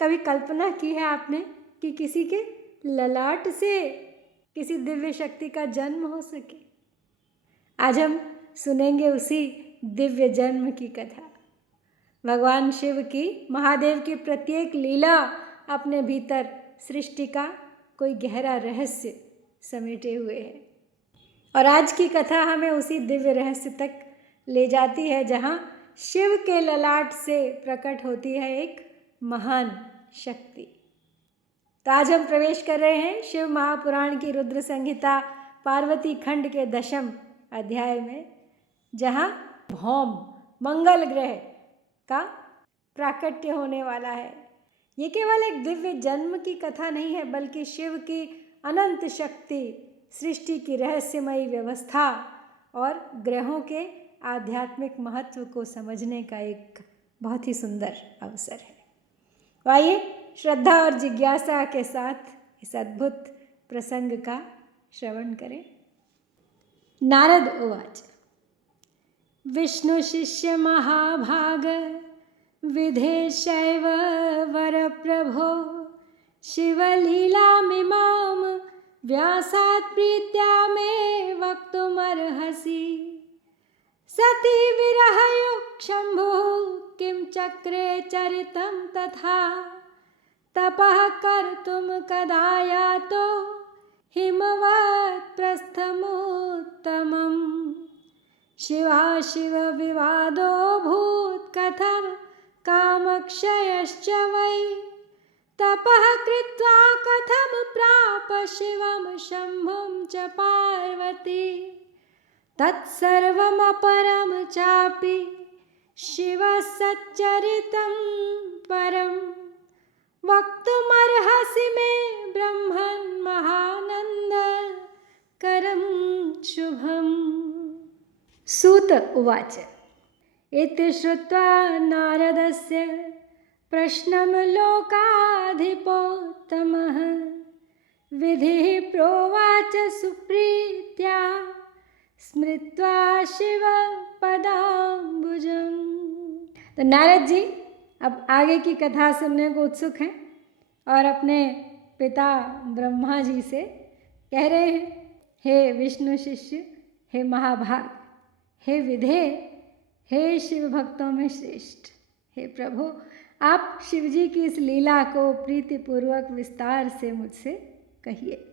कभी कल्पना की है आपने कि किसी के ललाट से किसी दिव्य शक्ति का जन्म हो सके? आज हम सुनेंगे उसी दिव्य जन्म की कथा। भगवान शिव की, महादेव की प्रत्येक लीला अपने भीतर सृष्टि का कोई गहरा रहस्य समेटे हुए है। और आज की कथा हमें उसी दिव्य रहस्य तक ले जाती है जहाँ शिव के ललाट से प्रकट होती है एक महान शक्ति। तो आज हम प्रवेश कर रहे हैं शिव महापुराण की रुद्र संहिता पार्वती खंड के 10वें अध्याय में, जहाँ भौम मंगल ग्रह का प्राकट्य होने वाला है। ये केवल एक दिव्य जन्म की कथा नहीं है, बल्कि शिव की अनंत शक्ति, सृष्टि की रहस्यमयी व्यवस्था और ग्रहों के आध्यात्मिक महत्व को समझने का एक बहुत ही सुंदर अवसर है। तो आइए श्रद्धा और जिज्ञासा के साथ इस अद्भुत प्रसंग का श्रवण करें। नारद उवाच। विष्णु शिष्य महाभाग विधेशैव वर प्रभो शिवलीलामिमां व्यासात् प्रीत्या मे वक्तुमर्हसि सती विरहयुक् शम्भुः किं चक्रे चरितं तथा तपः कर्तुं कदा यातो हिमवत् प्रस्थमुत्तमम् शिवाशिव विवादो भूत् कथं कामक्षयश्च वै तपः कृत्वा कथं प्राप शिवं शम्भुं च पार्वती तत्सर्वमपरं चापि शिवसच्चरितं परं वक्तुमर्हसि मे ब्रह्मन् महानन्दकरं शुभम्। सूत उवाच। इति श्रुत्वा नारदस्य प्रश्नं लोकाधिपोत्तमः विधिः प्रोवाच सुप्रीत्या स्मृत्वा शिव पदाम्बुजम्। तो नारद जी अब आगे की कथा सुनने को उत्सुक हैं और अपने पिता ब्रह्मा जी से कह रहे हैं, हे विष्णु शिष्य, हे महाभाग, हे विधे, हे शिव भक्तों में श्रेष्ठ, हे प्रभु, आप शिवजी की इस लीला को प्रीतिपूर्वक विस्तार से मुझसे कहिए।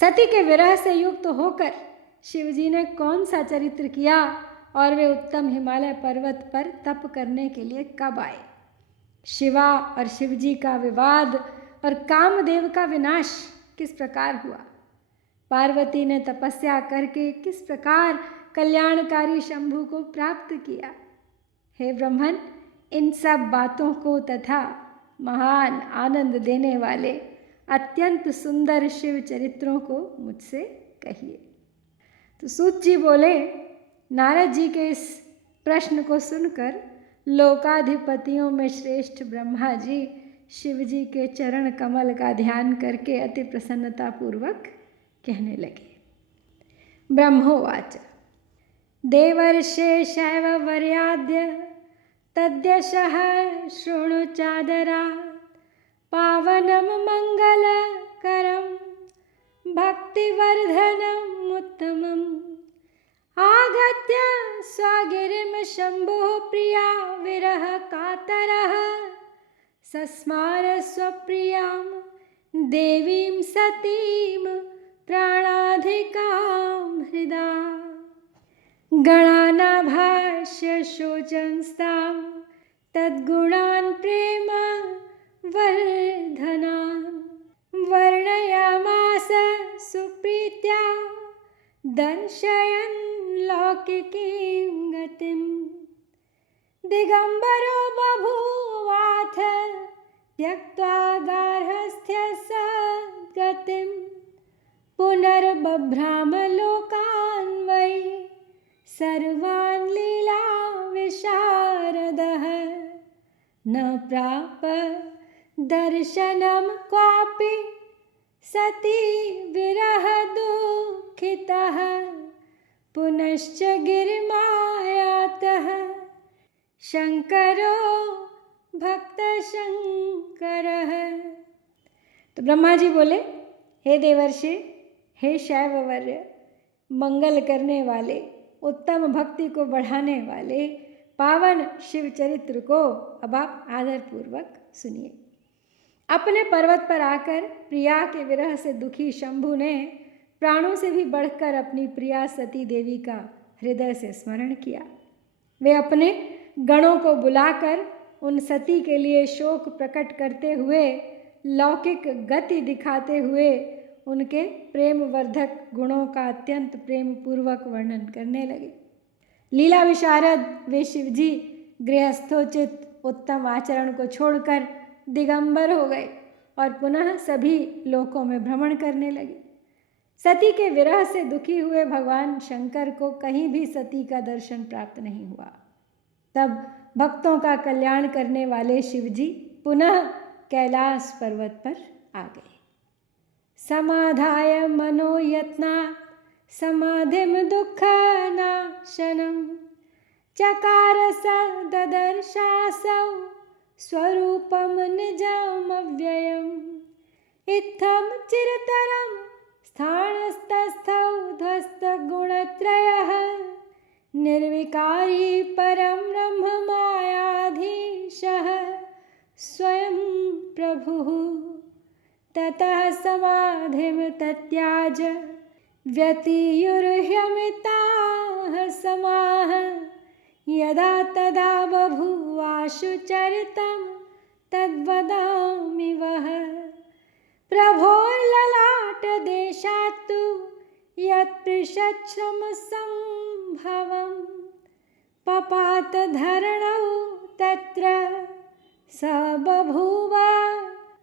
सती के विरह से युक्त होकर शिवजी ने कौन सा चरित्र किया और वे उत्तम हिमालय पर्वत पर तप करने के लिए कब आए? शिवा और शिवजी का विवाद और कामदेव का विनाश किस प्रकार हुआ? पार्वती ने तपस्या करके किस प्रकार कल्याणकारी शंभु को प्राप्त किया? हे ब्रह्मन, इन सब बातों को तथा महान आनंद देने वाले अत्यंत सुंदर शिव चरित्रों को मुझसे कहिए। तो सूत जी बोले, नारद जी के इस प्रश्न को सुनकर लोकाधिपतियों में श्रेष्ठ ब्रह्मा जी शिव जी के चरण कमल का ध्यान करके अति प्रसन्नता पूर्वक कहने लगे। ब्रह्मोवाच। देवर्षेशैव वर्याद्य तद्यशः शृणु चादरात् पावनं मङ्गलकरं भक्तिवर्धनम् उत्तमम् आगत्य स्वगिरिं शम्भुः प्रिया विरह कातरः सस्मार स्वप्रियां देवीं सतीं प्राणाधिकां हृदा गणानाभाष्य शोचंस्तां तद्गुणान् प्रेम वर्धनान् वर्णयामास सुप्रीत्या दर्शयन् लौकिकीं गतिम् दिगंबरो बभूवाथ त्यक्त्वा गार्हस्थ्यस्य गतिं पुनर्बभ्राम लोकान् वै सर्वान् लीला विशारदः न प्राप दर्शनं क्वापि सती विरह दुःखितः पुनश्च गिरिमायातः शंकरो भक्तशंकरः तो ब्रह्मा जी बोले, हे देवर्षि, हे शैववर्य, मंगल करने वाले, उत्तम भक्ति को बढ़ाने वाले पावन शिव चरित्र को अब आप आदरपूर्वक सुनिए। अपने पर्वत पर आकर प्रिया के विरह से दुखी शंभु ने प्राणों से भी बढ़कर अपनी प्रिया सती देवी का हृदय से स्मरण किया। वे अपने गणों को बुलाकर उन सती के लिए शोक प्रकट करते हुए, लौकिक गति दिखाते हुए उनके प्रेम वर्धक गुणों का अत्यंत प्रेम पूर्वक वर्णन करने लगे। लीला विशारद वे शिवजी गृहस्थोचित उत्तम आचरण को छोड़कर दिगंबर हो गए और पुनः सभी लोकों में भ्रमण करने लगे। सती के विरह से दुखी हुए भगवान शंकर को कहीं भी सती का दर्शन प्राप्त नहीं हुआ। तब भक्तों का कल्याण करने वाले शिवजी पुनः कैलाश पर्वत पर आ गए। समाधाय मनोयत्ना समाधिम दुःखनाशनम् चकार स ददर्शासौ स्वरूपं निजमव्ययम् इत्थं चिरतरं स्थाणस्तस्थौ ध्वस्तगुणत्रयः निर्विकारी परं ब्रह्म मायाधीशः स्वयं प्रभुः ततः समाधिं तत्याज व्यतियुर्ह्यमिताः समाः यदा तदा बभूवाशु चरितं तद्वदामि वः प्रभोर्ललाटदेशात्तु यत्पृषच्छ्रमसम्भवं पपातधरणौ तत्र स बभूव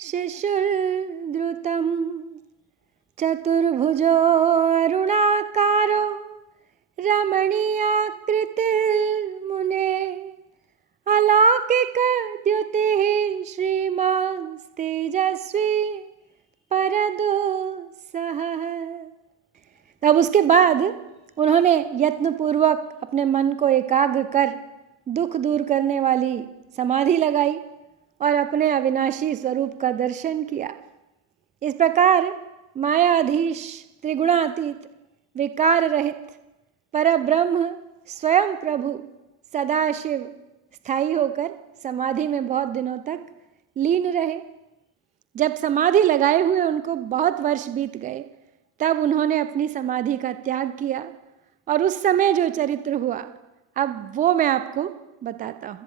शिशुर्द्रुतं चतुर्भुजो अरुणाकारो रमणीयाकृतिर्मुने अलौकिकद्युतिः श्रीमांस्तेजस्वी परदोषः। तब उसके बाद उन्होंने यत्नपूर्वक अपने मन को एकाग्र कर दुख दूर करने वाली समाधि लगाई और अपने अविनाशी स्वरूप का दर्शन किया। इस प्रकार मायाधीश, त्रिगुणातीत, विकार रहित परब्रह्म स्वयं प्रभु सदाशिव स्थायी होकर समाधि में बहुत दिनों तक लीन रहे। जब समाधि लगाए हुए उनको बहुत वर्ष बीत गए, तब उन्होंने अपनी समाधि का त्याग किया और उस समय जो चरित्र हुआ, अब वो मैं आपको बताता हूँ।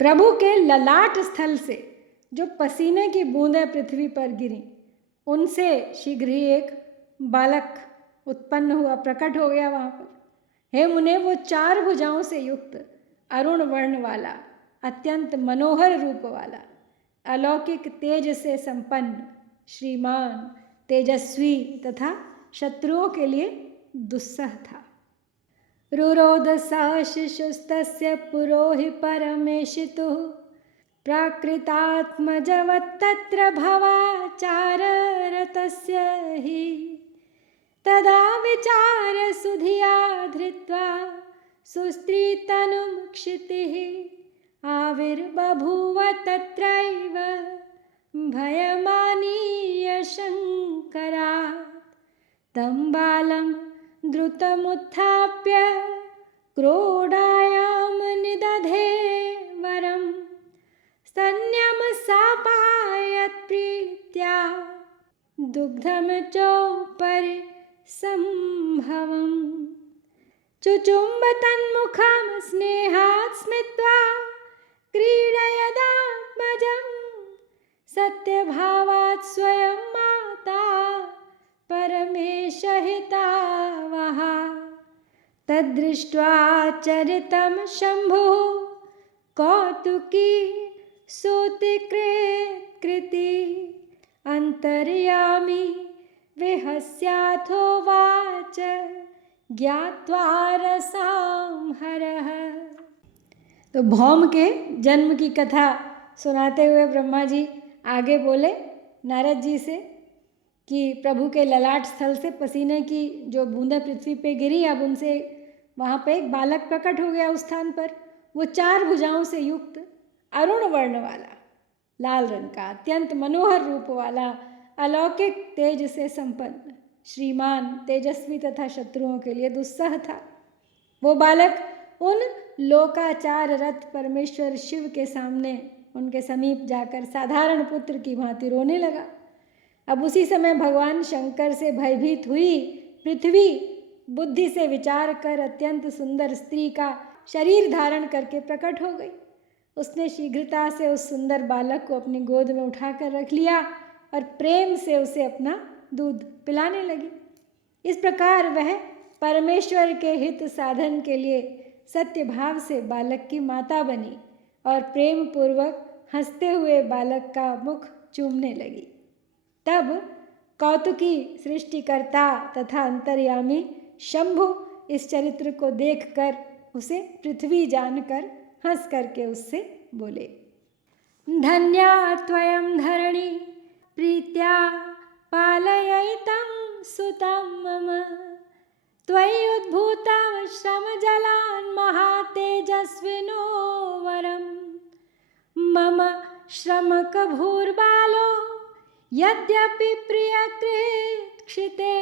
प्रभु के ललाट स्थल से जो पसीने की बूंदें पृथ्वी पर गिरी, उनसे शीघ्र ही एक बालक उत्पन्न हुआ, प्रकट हो गया वहाँ पर। हे मुने, वो 4 भुजाओं से युक्त, अरुण वर्ण वाला, अत्यंत मनोहर रूप वाला, अलौकिक तेज से संपन्न, श्रीमान, तेजस्वी तथा शत्रुओं के लिए दुस्सह था। रुरोध स शिशुस्तस्य पुरोहि परमेशितुः प्राकृतात्मजवत्तत्र भवाचाररतस्य हि तदा विचार सुधिया धृत्वा सुस्त्रीतनुं क्षितिः आविर्बभूव तत्रैव भयमानीय शङ्करात् तं बालं द्रुतमुत्थाप्य क्रोडायां निदधे वरं स्तन्यमसापायत्प्रीत्या दुग्धं चोपरि सम्भवम् चुचुम्ब तन्मुखं स्नेहात् स्मित्वा क्रीडयदात्मजं सत्यभावात् स्वयं माता परमेशहितावः तद्दृष्ट्वा चरितं शम्भुः कौतुकी सूतिकृति अन्तर्यामी विहस्याथोवाच ज्ञात्वा रसांहरः। तो भौम के जन्म की कथा सुनाते हुए ब्रह्मा जी आगे बोले नारद जी से कि प्रभु के ललाट स्थल से पसीने की जो बूंदें पृथ्वी पे गिरी, अब उनसे वहाँ पे एक बालक प्रकट हो गया उस स्थान पर। वो 4 भुजाओं से युक्त, अरुण वर्ण वाला, लाल रंग का, अत्यंत मनोहर रूप वाला, अलौकिक तेज से संपन्न, श्रीमान, तेजस्वी तथा शत्रुओं के लिए दुस्सह था। वो बालक उन लोकाचार रथ परमेश्वर शिव के सामने उनके समीप जाकर साधारण पुत्र की भांति रोने लगा। अब उसी समय भगवान शंकर से भयभीत हुई पृथ्वी बुद्धि से विचार कर अत्यंत सुंदर स्त्री का शरीर धारण करके प्रकट हो गई। उसने शीघ्रता से उस सुंदर बालक को अपनी गोद में उठाकर रख लिया और प्रेम से उसे अपना दूध पिलाने लगी। इस प्रकार वह परमेश्वर के हित साधन के लिए सत्य भाव से बालक की माता बनी और प्रेम पूर्वक हंसते हुए बालक का मुख चूमने लगी। तब कौतुकी सृष्टिकर्ता तथा अंतर्यामी शंभु इस चरित्र को देखकर उसे पृथ्वी जानकर हंस करके उससे बोले, धन्या त्वयं धरणी प्रीत्या पालयितं सुतं मम, त्वयि उद्भूतं श्रमजलान् महातेजस्विनो वरं, मम श्रमकभूर्बालो यद्यपि प्रियकृत् क्षिते,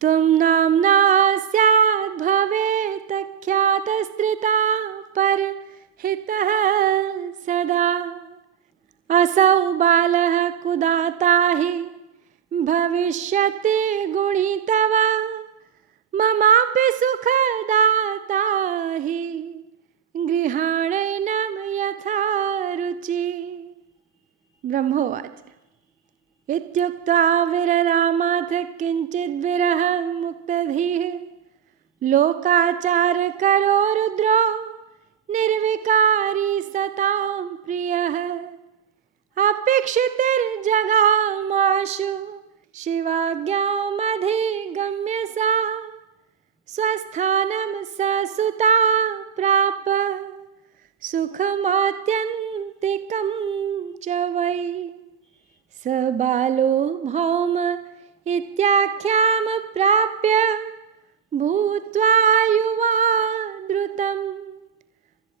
त्वं नाम्ना स्यात् भवेत् ख्यातस्त्रिता परहितः सदा, असौ बालः कुदाता हि भविष्यति गुणी तव, ममापि सुखदाता हि गृहाणैनं यथा रुचि। ब्रह्मोवाच, इत्युक्त्वा विररामाथ किंचिद् विरहं मुक्तधीः, लोकाचारकरो रुद्रो निर्विकारी सतां प्रियः, अपेक्षितिर्जगामाशु शिवाज्ञामधिगम्य सा, स्वस्थानं ससुता प्राप सुखमात्यन्तिकं च वै, स बालो भौम इत्याख्यां प्राप्य भूत्वा युवा द्रुतं,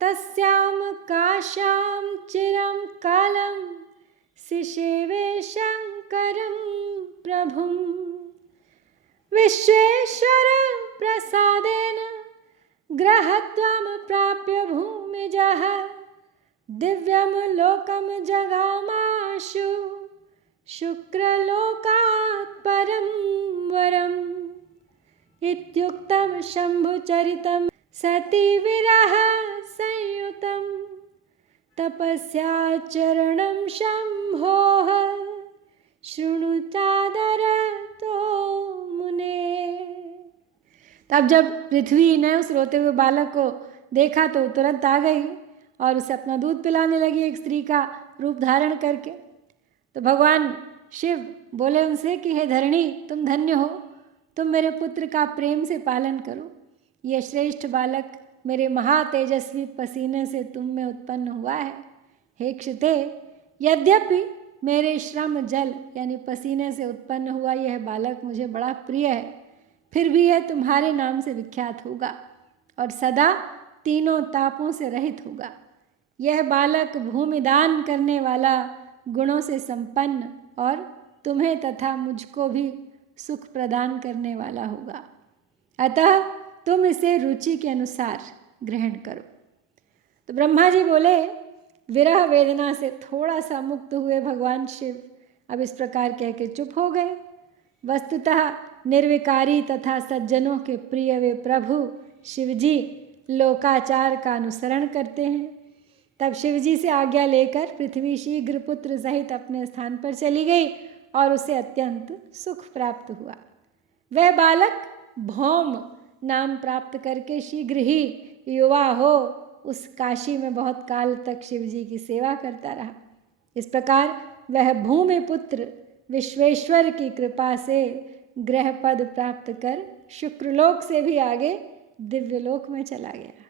तस्यां काशां चिरं कालं सिषेवे शङ्करं प्रभुं, विश्वेश्वर प्रसादेन ग्रहत्वं प्राप्य भूमिजः, दिव्यं लोकं जगामाशु शुक्रलोकात् परं वरम्। इत्युक्तं शम्भुचरितं सती विरह संयुतं, तपस्याचरणं शम्भोः शृणुतादरतो मुने। तब जब पृथ्वी ने उस रोते हुए बालक को देखा तो तुरंत आ गई और उसे अपना दूध पिलाने लगी, एक स्त्री का रूप धारण करके। तो भगवान शिव बोले उनसे कि हे धरणी, तुम धन्य हो, तुम मेरे पुत्र का प्रेम से पालन करो। यह श्रेष्ठ बालक मेरे महातेजस्वी पसीने से तुम में उत्पन्न हुआ है। हे क्षिते, यद्यपि मेरे श्रम जल यानी पसीने से उत्पन्न हुआ यह बालक मुझे बड़ा प्रिय है, फिर भी यह तुम्हारे नाम से विख्यात होगा और सदा तीनों तापों से रहित होगा। यह बालक भूमिदान करने वाला, गुणों से संपन्न और तुम्हें तथा मुझको भी सुख प्रदान करने वाला होगा। अतः तुम इसे रुचि के अनुसार ग्रहण करो। तो ब्रह्मा जी बोले, विरह वेदना से थोड़ा सा मुक्त हुए भगवान शिव अब इस प्रकार कह के चुप हो गए। वस्तुतः निर्विकारी तथा सज्जनों के प्रिय वे प्रभु शिवजी लोकाचार का अनुसरण करते हैं। तब शिवजी से आज्ञा लेकर पृथ्वी शीघ्र पुत्र सहित अपने स्थान पर चली गई और उसे अत्यंत सुख प्राप्त हुआ। वह बालक भौम नाम प्राप्त करके शीघ्र ही युवा हो उस काशी में बहुत काल तक शिवजी की सेवा करता रहा। इस प्रकार वह भूमि पुत्र विश्वेश्वर की कृपा से ग्रह पद प्राप्त कर शुक्रलोक से भी आगे दिव्यलोक में चला गया।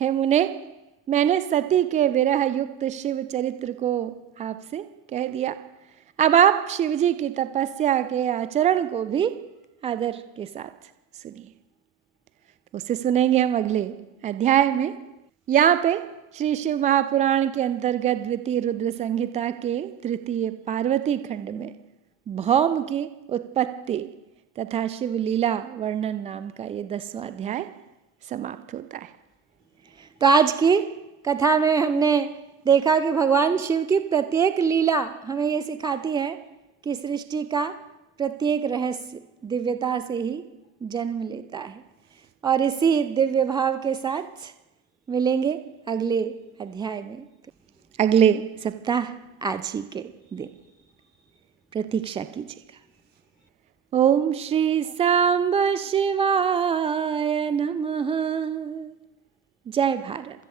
हे मुने, मैंने सती के विरह युक्त शिव चरित्र को आपसे कह दिया। अब आप शिवजी की तपस्या के आचरण को भी आदर के साथ सुनिए। तो उसे सुनेंगे हम अगले अध्याय में। यहाँ पे श्री शिव महापुराण के अंतर्गत द्वितीय रुद्र संहिता के तृतीय पार्वती खंड में भौम की उत्पत्ति तथा शिवलीला वर्णन नाम का ये 10वां अध्याय समाप्त होता है। तो आज की कथा में हमने देखा कि भगवान शिव की प्रत्येक लीला हमें ये सिखाती है कि सृष्टि का प्रत्येक रहस्य दिव्यता से ही जन्म लेता है। और इसी दिव्य भाव के साथ मिलेंगे अगले अध्याय में, अगले सप्ताह आज ही के दिन। प्रतीक्षा कीजिएगा। ओम श्री सांब शिवाय नमः। जय भारत।